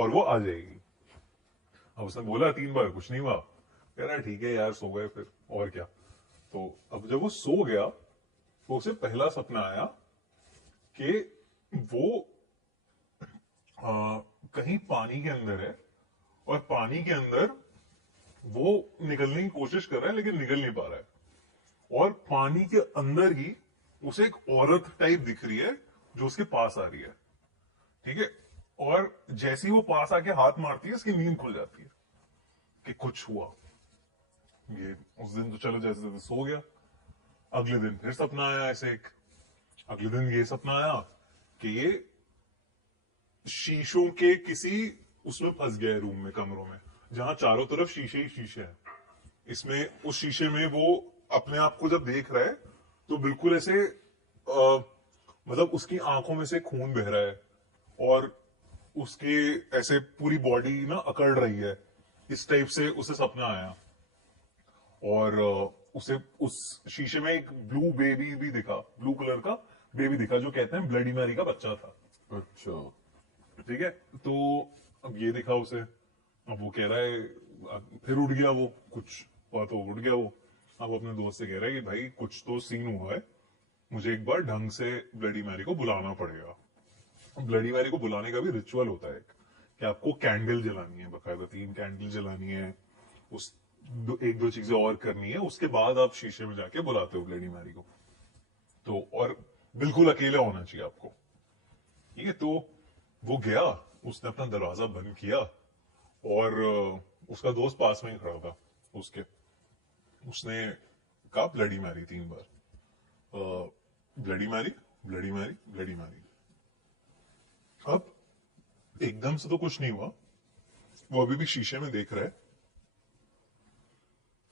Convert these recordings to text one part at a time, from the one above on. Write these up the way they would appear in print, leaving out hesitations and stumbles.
और वो आ जाएगी। अब उसने बोला 3 बार, कुछ नहीं हुआ। कह रहा है ठीक है यार, सो गए फिर, और क्या। तो अब जब वो सो गया तो उसे पहला सपना आया कि वो कहीं पानी के अंदर है, और पानी के अंदर वो निकलने की कोशिश कर रहा है लेकिन निकल नहीं पा रहा है। और पानी के अंदर ही उसे एक औरत टाइप दिख रही है जो उसके पास आ रही है। ठीक है। और जैसे ही वो पास आके हाथ मारती है, उसकी नींद खुल जाती है कि कुछ हुआ। ये उस दिन तो चलो जैसे तैसे सो गया। अगले दिन फिर सपना आया ऐसे एक। अगले दिन ये सपना आया कि ये शीशों के किसी उसमें फंस गया है, रूम में, कमरों में, जहां चारों तरफ शीशे ही शीशे हैं। इसमें उस शीशे में वो अपने आप को जब देख रहा है तो बिल्कुल ऐसे मतलब उसकी आंखों में से खून बह रहा है, और उसके ऐसे पूरी बॉडी ना अकड़ रही है। इस टाइप से उसे सपना आया। और उसे उस शीशे में एक ब्लू बेबी भी दिखा, ब्लू कलर का बेबी दिखा, जो कहते हैं ब्लडी मैरी का बच्चा था। अच्छा। ठीक है। तो अब ये दिखा उसे। अब वो कह रहा है, अब फिर उठ गया वो, कुछ हुआ तो उठ गया वो। अब अपने दोस्त से कह रहा है कि भाई कुछ तो सीन हुआ है, मुझे एक बार ढंग से ब्लडी मैरी को बुलाना पड़ेगा। ब्लडी मैरी को बुलाने का भी रिचुअल होता है कि आपको कैंडल जलानी है, बकायदा 3 कैंडल जलानी है, उस एक दो चीजें और करनी है, उसके बाद आप शीशे में जाके बुलाते हो ब्लडी मैरी को। तो और बिल्कुल अकेले होना चाहिए आपको। ठीक है। तो वो गया, उसने अपना दरवाजा बंद किया, और उसका दोस्त पास में ही खड़ा था उसके। उसने कहा ब्लडी मैरी 3 बार। Bloody Mary, bloody Mary, bloody Mary. अब एकदम से तो कुछ नहीं हुआ, वो अभी भी शीशे में देख रहा है।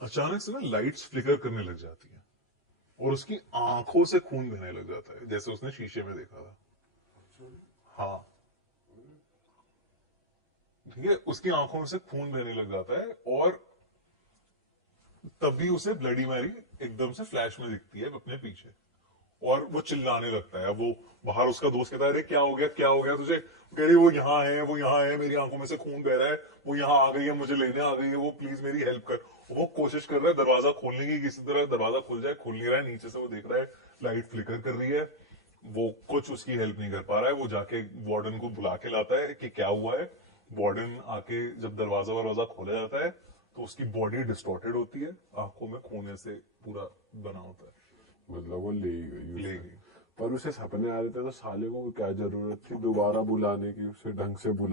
अचानक से ना लाइट्स फ्लिकर करने लग जाती है, और उसकी आंखों से खून बहने लग जाता है, जैसे उसने शीशे में देखा था। हाँ। ठीक है। उसकी आंखों में से खून बहने लग जाता है, और तभी उसे ब्लडी मैरी एकदम से फ्लैश में दिखती है अपने पीछे। और वो चिल्लाने लगता है। वो बाहर उसका दोस्त कहता है, अरे क्या हो गया, क्या हो गया तुझे। कह रही वो यहाँ है, वो यहाँ है, मेरी आंखों में से खून बह रहा है, वो यहाँ आ गई है, मुझे लेने आ गई है, वो प्लीज मेरी हेल्प कर। वो कोशिश कर रहा है दरवाजा खोलने की, किसी तरह दरवाजा खुल जाए, खुल नहीं रहा है। नीचे से वो देख रहा है लाइट फ्लिकर कर रही है, वो कुछ उसकी हेल्प नहीं कर पा रहा है। वो जाके वार्डन को बुला के लाता है कि क्या हुआ है। वार्डन आके जब दरवाजा वरवाजा खोला जाता है तो उसकी बॉडी डिस्टॉर्टेड होती है, आंखों में खून से पूरा बना होता है। मतलब वो ले गई ले उसे। गई। पर उसे सपने आ रहे थे तो साले को क्या जरूरत थी दोबारा बुलाने की, उसे ढंग से बुला